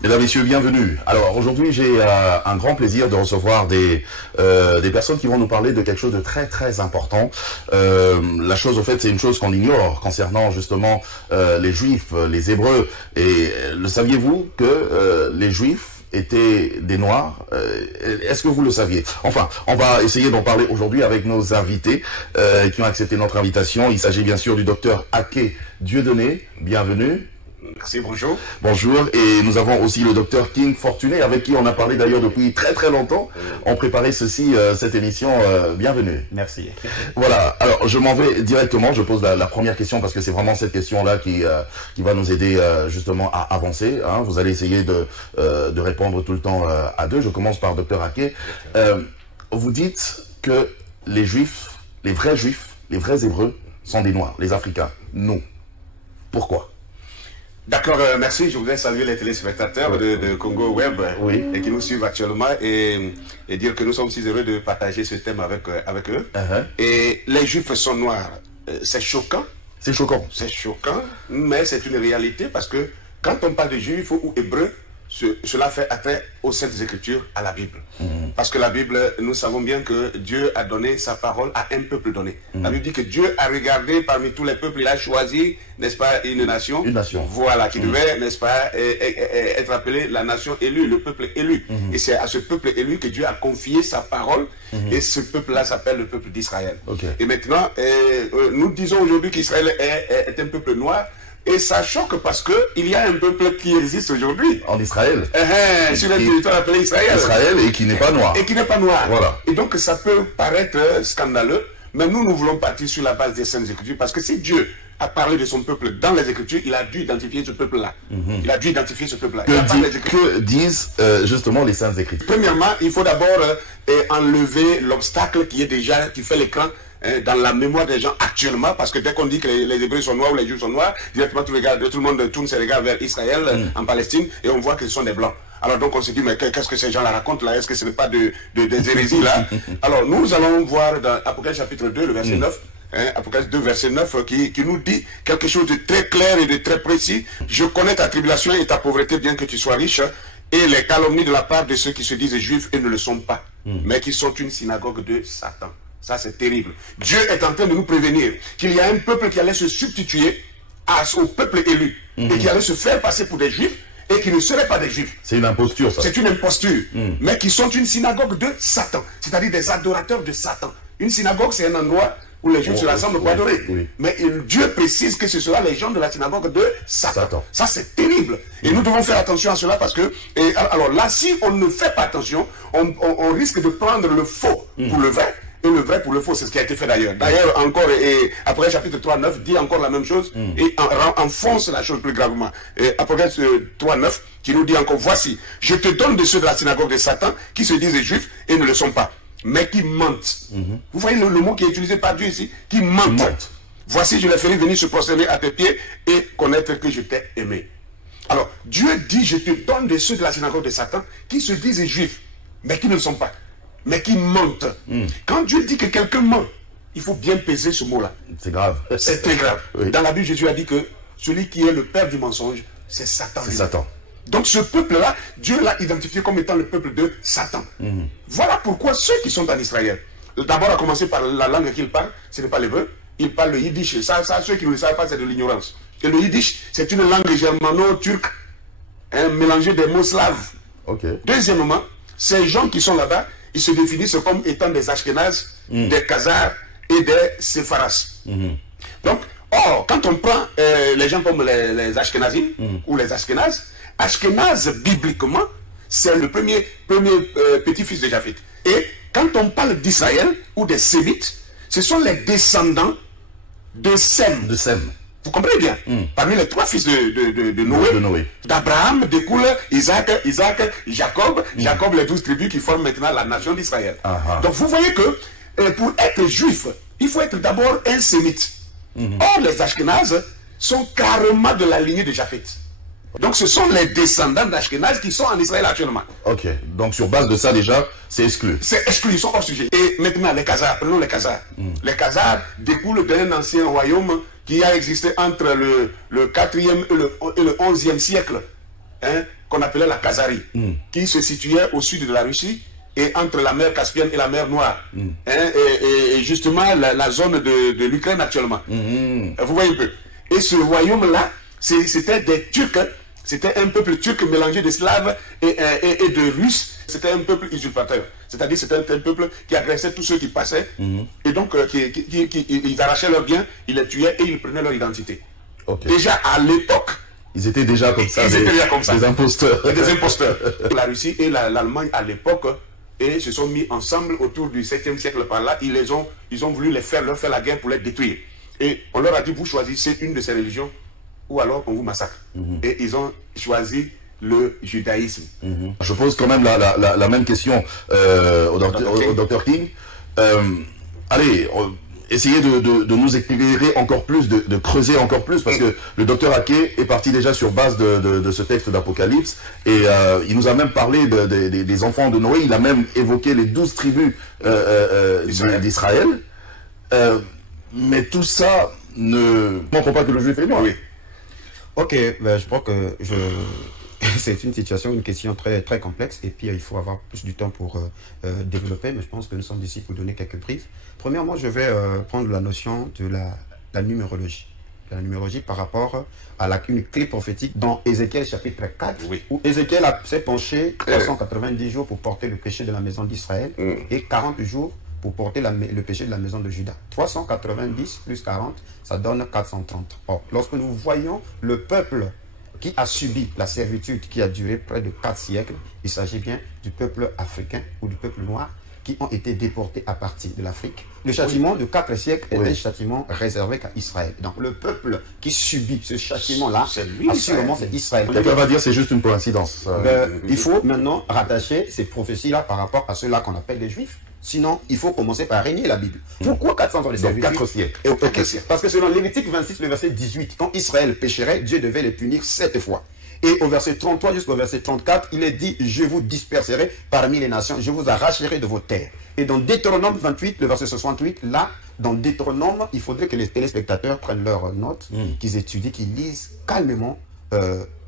Mesdames, Messieurs, bienvenue. Alors aujourd'hui, j'ai un grand plaisir de recevoir des personnes qui vont nous parler de quelque chose de très très important. La chose, au fait, c'est une chose qu'on ignore concernant justement les Juifs, les Hébreux. Et le saviez-vous que les Juifs étaient des Noirs? Est-ce que vous le saviez? Enfin, on va essayer d'en parler aujourd'hui avec nos invités qui ont accepté notre invitation. Il s'agit bien sûr du docteur Aké Dieudonné. Bienvenue. Merci, bonjour. Bonjour, et nous avons aussi le docteur King Fortuné, avec qui on a parlé d'ailleurs depuis très très longtemps. On préparait cette émission. Bienvenue. Merci. Voilà, alors je m'en vais directement, je pose la première question parce que c'est vraiment cette question-là qui va nous aider justement à avancer. Hein. Vous allez essayer de répondre tout le temps à deux. Je commence par docteur Aké. Vous dites que les Juifs, les vrais Hébreux sont des Noirs, les Africains. Nous. Pourquoi? D'accord, merci. Je voudrais saluer les téléspectateurs de Congo Web et qui nous suivent actuellement et dire que nous sommes si heureux de partager ce thème avec eux. Et les Juifs sont noirs. C'est choquant. C'est choquant. C'est choquant, mais c'est une réalité parce que quand on parle de Juifs ou Hébreux, cela fait attrait aux Saintes Écritures, à la Bible. Parce que la Bible, nous savons bien que Dieu a donné sa parole à un peuple donné. La Bible dit que Dieu a regardé parmi tous les peuples, il a choisi, n'est-ce pas, une nation. Une nation. Voilà, qui devait, n'est-ce pas, être appelée la nation élue, le peuple élu. Et c'est à ce peuple élu que Dieu a confié sa parole. Et ce peuple-là s'appelle le peuple d'Israël. Et maintenant, nous disons aujourd'hui qu'Israël est un peuple noir. Et ça choque parce qu'il y a un peuple qui existe aujourd'hui. En Israël. Sur le territoire appelé Israël. Israël et qui n'est pas noir. Et qui n'est pas noir. Voilà. Et donc ça peut paraître scandaleux, mais nous voulons partir sur la base des Saintes Écritures parce que si Dieu a parlé de son peuple dans les Écritures, il a dû identifier ce peuple-là. Il a dû identifier ce peuple-là. Que disent justement les Saintes Écritures? Premièrement, il faut d'abord enlever l'obstacle qui fait l'écran dans la mémoire des gens actuellement, parce que dès qu'on dit que les Hébreux sont noirs ou les Juifs sont noirs, directement tout le monde tourne ses regards vers Israël, en Palestine, et on voit que ce sont des Blancs. Alors donc on se dit, mais qu'est-ce que ces gens-là racontent là? Est-ce que ce n'est pas des hérésies là? Alors nous allons voir dans Apocalypse chapitre 2, le verset 9, Apocalypse 2, verset 9, qui nous dit quelque chose de très clair et de très précis. Je connais ta tribulation et ta pauvreté, bien que tu sois riche, et les calomnies de la part de ceux qui se disent juifs et ne le sont pas, mais qui sont une synagogue de Satan. Ça, c'est terrible. Dieu est en train de nous prévenir qu'il y a un peuple qui allait se substituer au peuple élu et qui allait se faire passer pour des Juifs et qui ne seraient pas des Juifs. C'est une imposture, ça. C'est une imposture, mais qui sont une synagogue de Satan, c'est-à-dire des adorateurs de Satan. Une synagogue, c'est un endroit où les Juifs se rassemblent pour adorer. Mais Dieu précise que ce sera les gens de la synagogue de Satan. Ça, c'est terrible. Et nous devons faire attention à cela parce que, alors là, si on ne fait pas attention, on risque de prendre le faux pour le vrai. Et le vrai pour le faux, c'est ce qui a été fait d'ailleurs. D'ailleurs, encore, et après chapitre 3, 9, dit encore la même chose et enfonce la chose plus gravement. Et après 3, 9, qui nous dit encore, voici, je te donne de ceux de la synagogue de Satan qui se disent juifs et ne le sont pas, mais qui mentent. Vous voyez le mot qui est utilisé par Dieu ici, qui mentent. Voici, je les ferai venir se prosterner à tes pieds et connaître que je t'ai aimé. Alors, Dieu dit, je te donne de ceux de la synagogue de Satan qui se disent juifs, mais qui ne le sont pas, mais qui mentent. Quand Dieu dit que quelqu'un ment, il faut bien peser ce mot-là. C'est grave. C'est très grave. Dans la Bible, Jésus a dit que celui qui est le père du mensonge, c'est Satan. C'est Satan. Donc ce peuple-là, Dieu l'a identifié comme étant le peuple de Satan. Voilà pourquoi ceux qui sont en Israël, d'abord à commencer par la langue qu'ils parlent, ce n'est pas l'hébreu, ils parlent le yiddish. Ça, ceux qui ne le savent pas, c'est de l'ignorance. Et le yiddish, c'est une langue germano-turque, mélangée des mots slaves. Deuxièmement, ces gens qui sont là-bas, ils se définissent comme étant des Ashkénazes, des Khazars et des Sepharas. Donc, quand on prend les gens comme les Ashkénazim ou les Ashkénazes, Ashkénaz, bibliquement, c'est le premier petit-fils de Japheth. Et quand on parle d'Israël ou des Sémites, ce sont les descendants de Sem. Vous comprenez bien? Parmi les trois fils de Noé, d'Abraham découle Isaac, Jacob, les 12 tribus qui forment maintenant la nation d'Israël. Donc vous voyez que pour être juif, il faut être d'abord un sémite. Or les Ashkénazes, sont carrément de la lignée de Japhet. Donc ce sont les descendants d'Ashkenaz qui sont en Israël actuellement. Ok, donc sur base de ça déjà, c'est exclu. C'est exclu, ils sont hors sujet. Et maintenant les Khazars, prenons les Khazars. Les Khazars découlent d'un ancien royaume qui a existé entre le 4e et le 11e siècle, hein, qu'on appelait la Khazarie, qui se situait au sud de la Russie et entre la mer Caspienne et la mer Noire. Hein, et justement la zone de l'Ukraine actuellement. Vous voyez un peu. Et ce royaume-là, c'était des Turcs, c'était un peuple turc mélangé de Slaves et de Russes. C'était un peuple usurpateur. C'est-à-dire c'était un peuple qui agressait tous ceux qui passaient. Et donc, ils arrachaient leurs biens, ils les tuaient et ils prenaient leur identité. Okay. Déjà à l'époque, ils étaient déjà comme ça, des imposteurs. Des imposteurs. La Russie et l'Allemagne à l'époque et se sont mis ensemble autour du 7e siècle par là. Ils ont voulu leur faire la guerre pour les détruire. Et on leur a dit, vous choisissez une de ces religions ou alors on vous massacre. Et ils ont choisi le judaïsme. Je pose quand même la même question au docteur King. Allez, essayez de nous éclairer encore plus, de creuser encore plus, parce que le docteur Ake est parti déjà sur base de ce texte d'Apocalypse, et il nous a même parlé des enfants de Noé, il a même évoqué les 12 tribus d'Israël. Mais tout ça ne montre pas que le juif est noir. Oui. Ok, ben, je crois que c'est une situation, une question très, très complexe, et puis il faut avoir plus du temps pour développer, mais je pense que nous sommes ici pour donner quelques briefs. Premièrement, je vais prendre la notion de la numérologie. La numérologie par rapport à une clé prophétique dans Ézéchiel chapitre 4, où Ézéchiel s'est penché 390 jours pour porter le péché de la maison d'Israël et 40 jours pour porter le péché de la maison de Juda. 390 plus 40, ça donne 430. Or, lorsque nous voyons le peuple qui a subi la servitude qui a duré près de 4 siècles, il s'agit bien du peuple africain ou du peuple noir qui ont été déportés à partir de l'Afrique. Le châtiment de 4 siècles est un châtiment réservé qu'à Israël. Donc le peuple qui subit ce châtiment-là, assurément c'est Israël. Quelqu'un va dire c'est juste une coïncidence. Il faut maintenant rattacher ces prophéties-là par rapport à ceux-là qu'on appelle les Juifs. Sinon, il faut commencer par régner la Bible. Pourquoi 400 ans de servitude? 4 siècles. Parce que selon Lévitique 26, le verset 18, quand Israël pécherait, Dieu devait les punir 7 fois. Et au verset 33 jusqu'au verset 34, il est dit, je vous disperserai parmi les nations, je vous arracherai de vos terres. Et dans Deutéronome 28, le verset 68, là, dans Deutéronome, il faudrait que les téléspectateurs prennent leurs notes, qu'ils étudient, qu'ils lisent calmement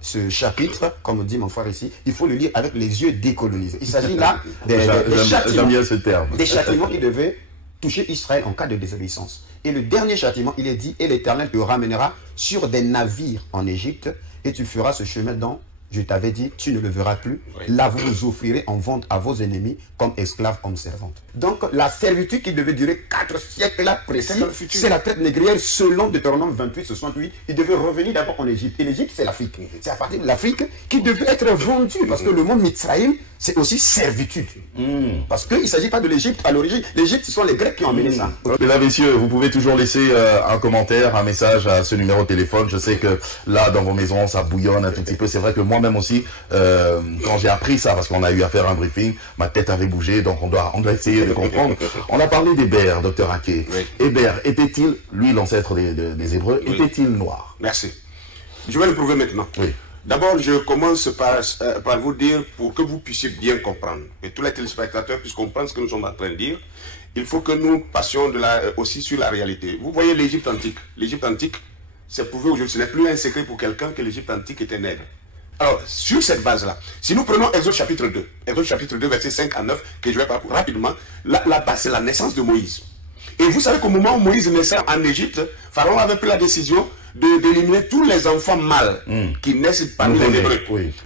ce chapitre, comme dit mon frère ici, il faut le lire avec les yeux décolonisés. Il s'agit là des châtiments qui devaient toucher Israël en cas de désobéissance. Et le dernier châtiment, il est dit, et l'Éternel te ramènera sur des navires en Égypte, et tu feras ce chemin dont je t'avais dit, tu ne le verras plus. Là, vous vous offrirez en vente à vos ennemis comme esclaves, comme servantes. Donc, la servitude qui devait durer 4 siècles là précis, c'est la traite négrière selon Deutéronome 28, 68. Il devait revenir d'abord en Égypte. Et l'Égypte, c'est l'Afrique. C'est à partir de l'Afrique qu'il devait être vendu. Parce que le mot Mitzraïm, c'est aussi servitude. Parce qu'il ne s'agit pas de l'Égypte à l'origine. L'Égypte, ce sont les Grecs qui ont amené ça. Mesdames, messieurs, vous pouvez toujours laisser un commentaire, un message à ce numéro de téléphone. Je sais que là, dans vos maisons, ça bouillonne un tout petit peu. C'est vrai que moi-même aussi, quand j'ai appris ça, parce qu'on a eu à faire un briefing, ma tête avait bougé, donc on doit essayer de comprendre. On a parlé d'Héber, docteur Ake. Héber, était-il, lui, l'ancêtre des Hébreux, était-il noir? Merci. Je vais le prouver maintenant. D'abord, je commence par vous dire, pour que vous puissiez bien comprendre, et tous les téléspectateurs puissent comprendre ce que nous sommes en train de dire, il faut que nous passions aussi sur la réalité. Vous voyez l'Égypte antique. L'Égypte antique, c'est prouvé aujourd'hui, ce n'est plus un secret pour quelqu'un que l'Égypte antique était nègre. Alors, sur cette base-là, si nous prenons Exode chapitre 2, Exode chapitre 2, versets 5 à 9, que je vais parcourir rapidement, là-bas, c'est la naissance de Moïse. Et vous savez qu'au moment où Moïse naissait en Égypte, Pharaon avait pris la décision d'éliminer tous les enfants mâles qui naissent parmi les Hébreux.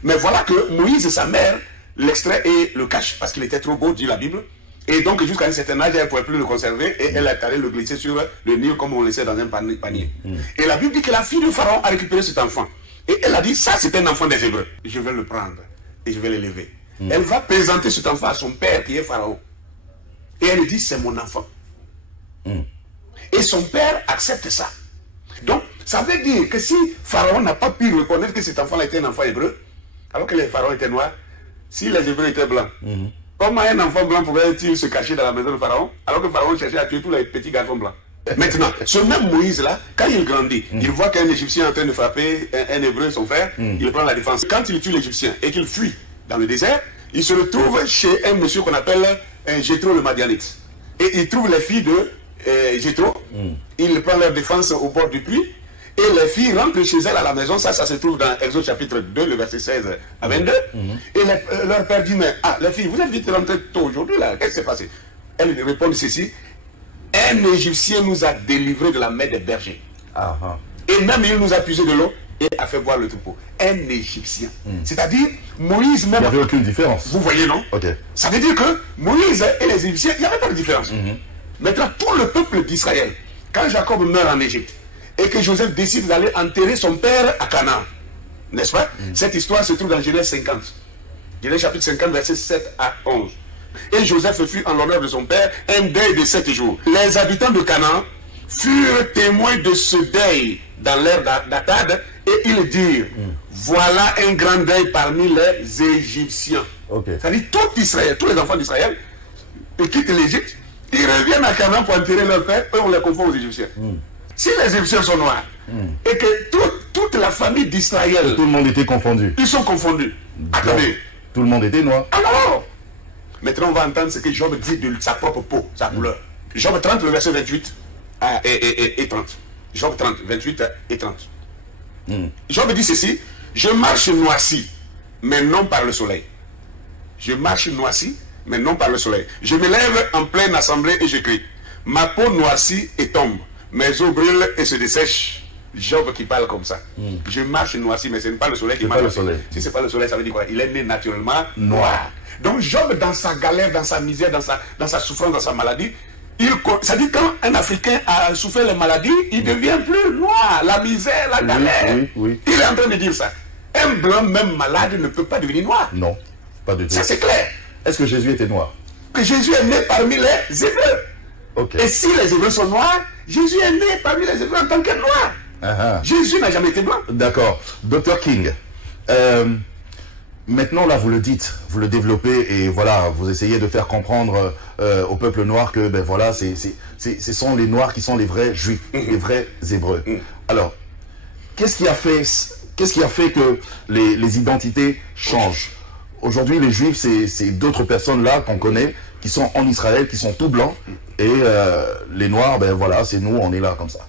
Mais voilà que Moïse et sa mère l'extrait et le cache parce qu'il était trop beau, dit la Bible. Et donc, jusqu'à un certain âge, elle ne pouvait plus le conserver et elle est allée le glisser sur le Nil comme on le laissait dans un panier. Et la Bible dit que la fille de Pharaon a récupéré cet enfant. Et elle a dit, ça c'est un enfant des Hébreux. Je vais le prendre et je vais l'élever. Elle va présenter cet enfant à son père qui est Pharaon. Et elle dit, c'est mon enfant. Et son père accepte ça. Donc, ça veut dire que si Pharaon n'a pas pu reconnaître que cet enfant-là était un enfant hébreu, alors que les pharaons étaient noirs, si les Hébreux étaient blancs, comment un enfant blanc pouvait-il se cacher dans la maison de Pharaon, alors que Pharaon cherchait à tuer tous les petits garçons blancs? Maintenant, ce même Moïse-là, quand il grandit, il voit qu'un Égyptien est en train de frapper un Hébreu, son frère, il prend la défense. Quand il tue l'Égyptien et qu'il fuit dans le désert, il se retrouve chez un monsieur qu'on appelle Jéthro le Madianite. Et il trouve les filles de Jéthro, il prend leur défense au bord du puits, et les filles rentrent chez elles à la maison. Ça se trouve dans Exode chapitre 2, le verset 16 à 22. Et leur père dit, mais les filles, vous êtes vite rentrées tôt aujourd'hui, là, qu'est-ce qui s'est passé? Elles répondent ceci: un Égyptien nous a délivrés de la main des bergers. Et même il nous a puisé de l'eau et a fait boire le troupeau. Un Égyptien. C'est-à-dire, Moïse même... Il n'y avait aucune différence. Vous voyez, non? Ça veut dire que Moïse et les Égyptiens, il n'y avait pas de différence. Maintenant, tout le peuple d'Israël, quand Jacob meurt en Égypte, et que Joseph décide d'aller enterrer son père à Canaan, n'est-ce pas? Cette histoire se trouve dans Genèse 50. Genèse chapitre 50, versets 7 à 11. Et Joseph fut en l'honneur de son père un deuil de 7 jours. Les habitants de Canaan furent témoins de ce deuil dans l'ère d'Atad, et ils dirent, voilà un grand deuil parmi les Égyptiens. C'est-à-dire tout Israël, tous les enfants d'Israël, ils quittent l'Égypte, ils reviennent à Canaan pour enterrer leur père, et on les confond aux Égyptiens. Si les Égyptiens sont noirs, et que toute la famille d'Israël... Tout le monde était confondu. Ils sont confondus. Attendez. Tout le monde était noir. Alors, maintenant on va entendre ce que Job dit de sa propre peau, sa couleur. Job 30, le verset 28 et 30. Job 30, 28 et 30. Job dit ceci: je marche noirci, mais non par le soleil. Je marche noirci, mais non par le soleil. Je me lève en pleine assemblée et je crie. Ma peau noircit et tombe. Mes os brûlent et se dessèchent. Job qui parle comme ça. Je marche noirci, mais ce n'est pas le soleil qui marche. Si ce n'est pas le soleil, ça veut dire quoi? Il est né naturellement noir. Donc Job, dans sa galère, dans sa misère, dans sa souffrance, dans sa maladie, ça dit quand un Africain a souffert les maladies, il devient plus noir. La misère, la galère. Il est en train de dire ça. Un blanc, même malade, ne peut pas devenir noir. Non, pas du tout. Ça c'est clair. Est-ce que Jésus était noir? Que Jésus est né parmi les Hébreux. Et si les Hébreux sont noirs, Jésus est né parmi les Hébreux en tant que noir. Jésus n'a jamais été blanc. D'accord. Dr King, maintenant là vous le dites, vous le développez et voilà, vous essayez de faire comprendre au peuple noir que ben voilà, ce sont les noirs qui sont les vrais juifs, les vrais Hébreux. Alors, qu'est-ce qui a fait que les identités changent? Aujourd'hui, les juifs, c'est d'autres personnes là qu'on connaît, qui sont en Israël, qui sont tout blancs, et les noirs, ben voilà, c'est nous, on est là comme ça.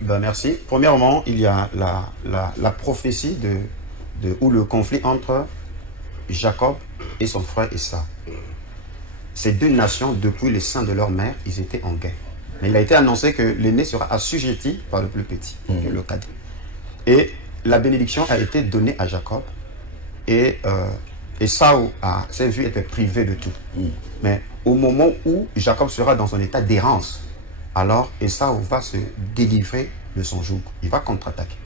Ben merci. Premièrement, il y a la prophétie ou le conflit entre Jacob et son frère Esau. Ces deux nations, depuis le sein de leur mère, ils étaient en guerre. Mais il a été annoncé que l'aîné sera assujetti par le plus petit, le cadet. Et la bénédiction a été donnée à Jacob, et Esau s'est vu être privé de tout. Mais au moment où Jacob sera dans un état d'errance, alors Esau va se délivrer de son joug. Il va contre-attaquer.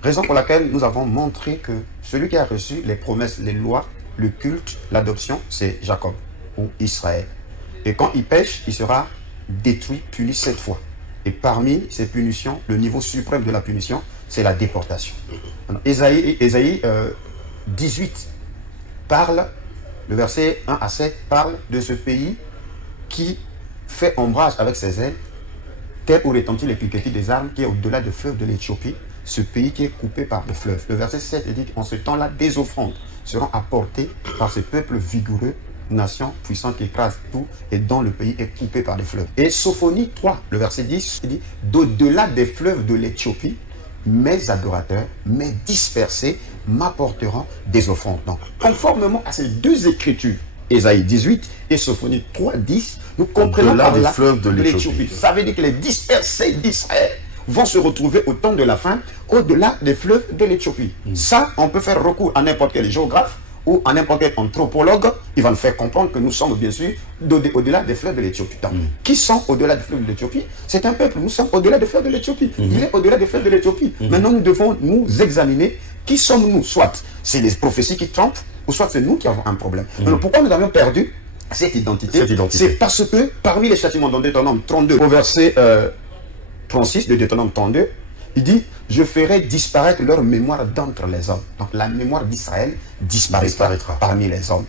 Raison pour laquelle nous avons montré que celui qui a reçu les promesses, les lois, le culte, l'adoption, c'est Jacob ou Israël. Et quand il pêche, il sera détruit, puni 7 fois. Et parmi ces punitions, le niveau suprême de la punition, c'est la déportation. Ésaïe 18 parle, le verset 1 à 7 parle de ce pays qui fait ombrage avec ses ailes, tel où retentit les cliquetis des armes, qui est au-delà du fleuve de l'Éthiopie, ce pays qui est coupé par le fleuve. Le verset 7 dit qu'en ce temps-là, des offrandes seront apportées par ce peuple vigoureux, nation puissante qui écrase tout et dont le pays est coupé par les fleuves. Et Sophonie 3, le verset 10, dit d'au-delà des fleuves de l'Éthiopie, mes adorateurs, mes dispersés, m'apporteront des offrandes. Donc, conformément à ces deux écritures, Ésaïe 18 et Sophonie 3, 10, nous comprenons par là fleuve de l'Éthiopie. Ça veut dire que les dispersés d'Israël vont se retrouver au temps de la fin au-delà des fleuves de l'Éthiopie. Ça, on peut faire recours à n'importe quel géographe ou à n'importe quel anthropologue. Il va nous faire comprendre que nous sommes bien sûr au-delà des fleuves de l'Éthiopie. Donc, qui sont au-delà des fleuves de l'Éthiopie? C'est un peuple. Nous sommes au-delà des fleuves de l'Éthiopie. Il est au-delà des fleuves de l'Éthiopie. Maintenant, nous devons nous examiner. Qui sommes-nous? Soit c'est les prophéties qui trompent, ou soit c'est nous qui avons un problème. Alors, pourquoi nous avons perdu cette identité? C'est parce que parmi les châtiments dans Deutéronome 32, au verset 36 de Deutéronome 32, il dit: je ferai disparaître leur mémoire d'entre les hommes. Donc la mémoire d'Israël disparaîtra parmi les hommes.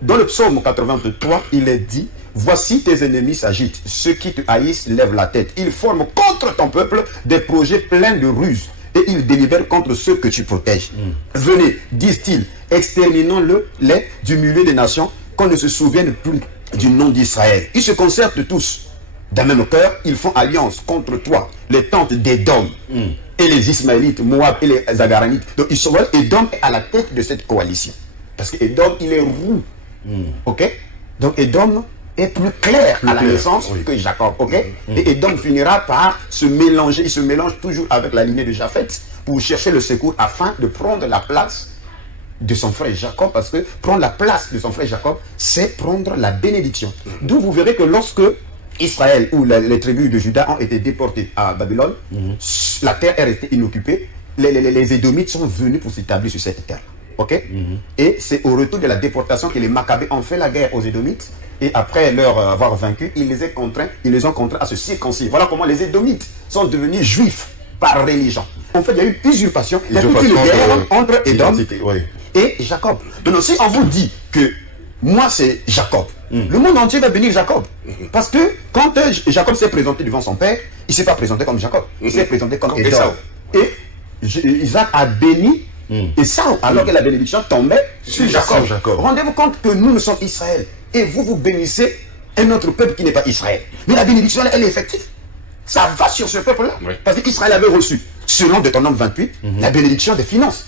Dans le psaume 83, il est dit: voici tes ennemis s'agitent, ceux qui te haïssent lèvent la tête. Ils forment contre ton peuple des projets pleins de ruses et ils délibèrent contre ceux que tu protèges. Venez, disent-ils, exterminons-les du milieu des nations, qu'on ne se souvienne plus du nom d'Israël. Ils se concertent tous. D'un même cœur, ils font alliance contre toi, les tentes d'Édom et les Ismaélites, Moab et les Agaranites. Donc ils sont Édom est à la tête de cette coalition. Parce que Édom, il est roux. Ok? Donc Édom est plus clair à la naissance que Jacob. Ok? Et Édom finira par se mélanger. Il se mélange toujours avec la lignée de Japheth pour chercher le secours afin de prendre la place de son frère Jacob, parce que prendre la place de son frère Jacob, c'est prendre la bénédiction. D'où vous verrez que lorsque Israël ou les tribus de Juda ont été déportés à Babylone, la terre est restée inoccupée, les Édomites sont venus pour s'établir sur cette terre. Ok? Et c'est au retour de la déportation que les Maccabées ont fait la guerre aux Édomites, et après leur avoir vaincu, ils les ont contraints à se circoncire. Voilà comment les Édomites sont devenus juifs par religion. En fait, il y a eu usurpation, il y a toute une guerre entre Édom et Jacob. Donc si on vous dit que moi c'est Jacob, le monde entier va bénir Jacob. Parce que quand Jacob s'est présenté devant son père, il ne s'est pas présenté comme Jacob, il s'est présenté comme Édom. Et Isaac a béni Ésaü, alors que la bénédiction tombait sur Jacob. Rendez-vous compte que nous sommes Israël et vous bénissez un autre peuple qui n'est pas Israël. Mais la bénédiction, elle est effective. Ça va sur ce peuple-là. Parce qu'Israël avait reçu, selon Deutéronome 28, la bénédiction des finances.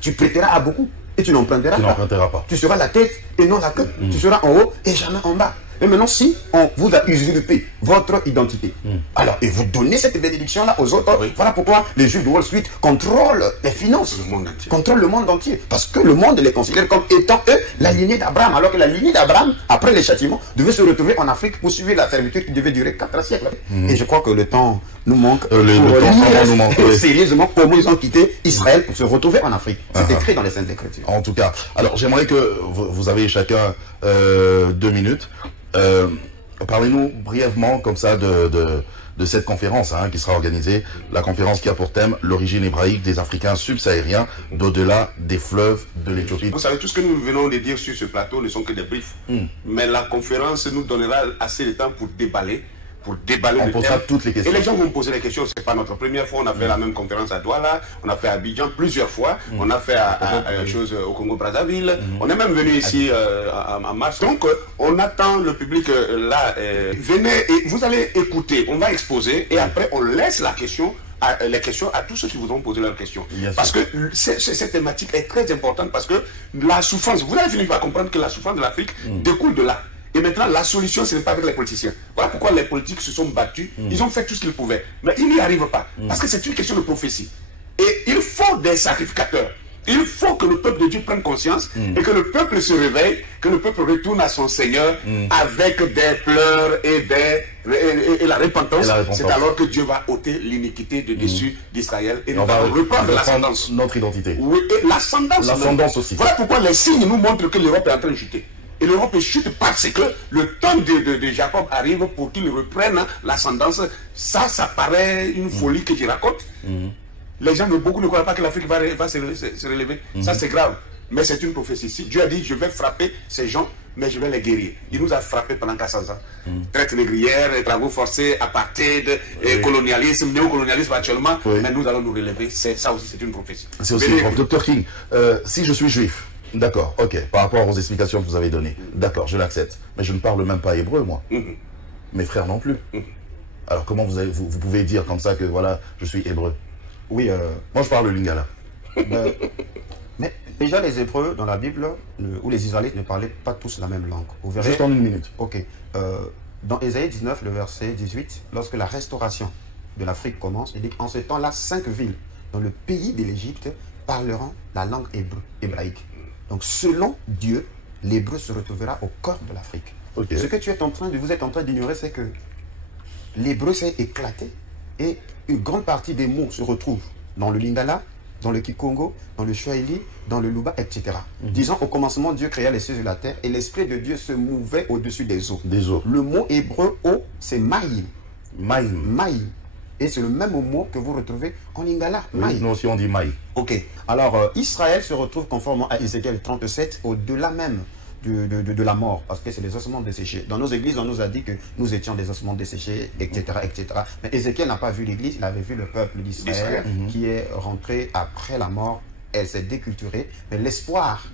Tu prêteras à beaucoup et tu n'emprunteras pas. Tu seras la tête et non la queue. Tu seras en haut et jamais en bas. Et maintenant, si on vous a usurpé votre identité, alors, et vous donnez cette bénédiction-là aux autres, voilà pourquoi les Juifs de Wall Street contrôlent les finances, contrôlent le monde entier. Parce que le monde les considère comme étant, eux, la lignée d'Abraham. Alors que la lignée d'Abraham, après les châtiments, devait se retrouver en Afrique pour suivre la servitude qui devait durer 4 siècles. Et je crois que le temps nous manque pour lire sérieusement comment ils ont quitté Israël pour se retrouver en Afrique. C'est écrit dans les Saintes Écritures. En tout cas, alors j'aimerais que vous avez chacun 2 minutes. Parlez-nous brièvement comme ça de cette conférence qui sera organisée, la conférence qui a pour thème l'origine hébraïque des Africains subsahariens d'au-delà des fleuves de l'Éthiopie. Vous savez, tout ce que nous venons de dire sur ce plateau ne sont que des briefs, mais la conférence nous donnera assez de temps pour déballer on posera toutes les questions. Et les gens vont me poser les questions. C'est pas notre première fois. On a fait la même conférence à Douala, on a fait à Abidjan plusieurs fois, on a fait à chose au Congo-Brazzaville, on est même venu ici en mars. Donc on attend le public là. Venez et vous allez écouter. On va exposer et après on laisse les questions à tous ceux qui voudront poser leurs questions. Parce que cette thématique est très importante parce que la souffrance, vous allez finir par comprendre que la souffrance de l'Afrique découle de là. Et maintenant, la solution, ce n'est pas avec les politiciens. Voilà pourquoi les politiques se sont battus. Ils ont fait tout ce qu'ils pouvaient. Mais ils n'y arrivent pas. Parce que c'est une question de prophétie. Et il faut des sacrificateurs. Il faut que le peuple de Dieu prenne conscience et que le peuple se réveille, que le peuple retourne à son Seigneur avec des pleurs et la repentance. C'est alors que Dieu va ôter l'iniquité de dessus d'Israël et on va reprendre l'ascendance. Notre identité. Oui, et l'ascendance aussi. Voilà pourquoi les signes nous montrent que l'Europe est en train de chuter. Et l'Europe chute parce que le temps de Jacob arrive pour qu'il reprenne l'ascendance. Ça paraît une folie que je raconte. Les gens, beaucoup ne croient pas que l'Afrique va se relever. Ça, c'est grave. Mais c'est une prophétie. Si Dieu a dit, je vais frapper ces gens, mais je vais les guérir. Il nous a frappés pendant 400 ans. Traite négrière, travaux forcés, apartheid, colonialisme, néocolonialisme actuellement. Mais nous allons nous relever. Ça aussi, c'est une prophétie. C'est aussi, Dr King, si je suis juif, d'accord, ok, par rapport aux explications que vous avez données, d'accord, je l'accepte. Mais je ne parle même pas hébreu, moi. Mes frères non plus. Alors comment vous pouvez dire comme ça que voilà, je suis hébreu? Oui, moi je parle le lingala. Mais déjà les Hébreux dans la Bible, où les Israélites ne parlaient pas tous la même langue. Vous verrez, juste en 1 minute. Ok. Dans Ésaïe 19, le verset 18, lorsque la restauration de l'Afrique commence, il dit en ce temps-là, 5 villes dans le pays de l'Égypte parleront la langue hébraïque. Donc selon Dieu, l'hébreu se retrouvera au cœur de l'Afrique. Ce que vous êtes en train d'ignorer, c'est que l'hébreu s'est éclaté et une grande partie des mots se retrouvent dans le lingala, dans le kikongo, dans le swahili, dans le luba, etc. Disons, au commencement, Dieu créa les cieux et la terre et l'Esprit de Dieu se mouvait au-dessus des eaux. Le mot hébreu eau, c'est maïm. Maïm. Et c'est le même mot que vous retrouvez en lingala. Oui, nous aussi on dit maï. Ok. Alors, Israël se retrouve conformément à Ézéchiel 37, au-delà même de la mort, parce que c'est les ossements desséchés. Dans nos églises, on nous a dit que nous étions des ossements desséchés, etc. etc. Mais Ézéchiel n'a pas vu l'église, il avait vu le peuple d'Israël qui est rentré après la mort. Elle s'est déculturée, mais l'espoir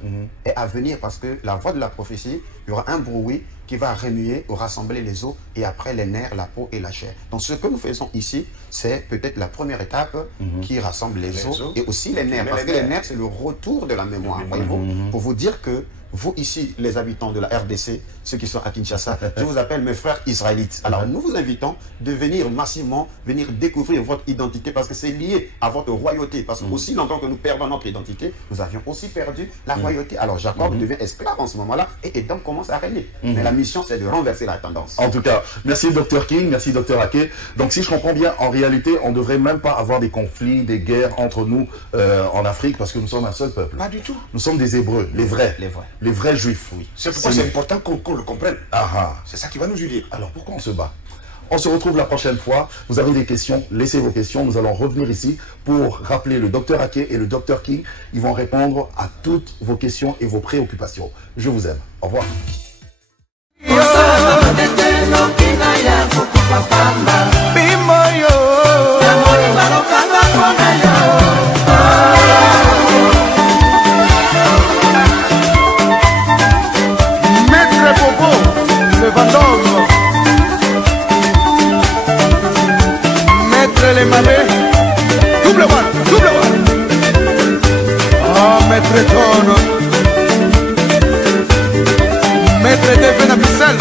est à venir parce que la voix de la prophétie, il y aura un bruit qui va remuer ou rassembler les os et après les nerfs, la peau et la chair. Donc ce que nous faisons ici, c'est peut-être la première étape qui rassemble les os et aussi les nerfs. Parce que les nerfs, c'est le retour de la mémoire. Voyez-vous, pour vous dire que vous ici, les habitants de la RDC, ceux qui sont à Kinshasa, je vous appelle mes frères israélites. Alors nous vous invitons de venir massivement, venir découvrir votre identité parce que c'est lié à votre royauté. Parce que aussi longtemps que nous perdons notre identité, nous avions aussi perdu la royauté. Alors Jacob devient esclave en ce moment-là et Edom commence à régner. Mais la mission, c'est de renverser la tendance. En tout cas, merci Dr King, merci Dr Ake. Donc si je comprends bien, en réalité, on ne devrait même pas avoir des conflits, des guerres entre nous en Afrique parce que nous sommes un seul peuple. Pas du tout. Nous sommes des Hébreux, les vrais. Les vrais Juifs. Oui. C'est pourquoi c'est important qu'on le comprenne. C'est ça qui va nous unir. Alors pourquoi on se bat? On se retrouve la prochaine fois. Vous avez des questions, laissez vos questions. Nous allons revenir ici pour rappeler le Dr Ake et le Dr King. Ils vont répondre à toutes vos questions et vos préoccupations. Je vous aime. Au revoir. Le Vendôme, Maître les Malais, double one. Oh, Maître Tono, Maître Devena Bissel.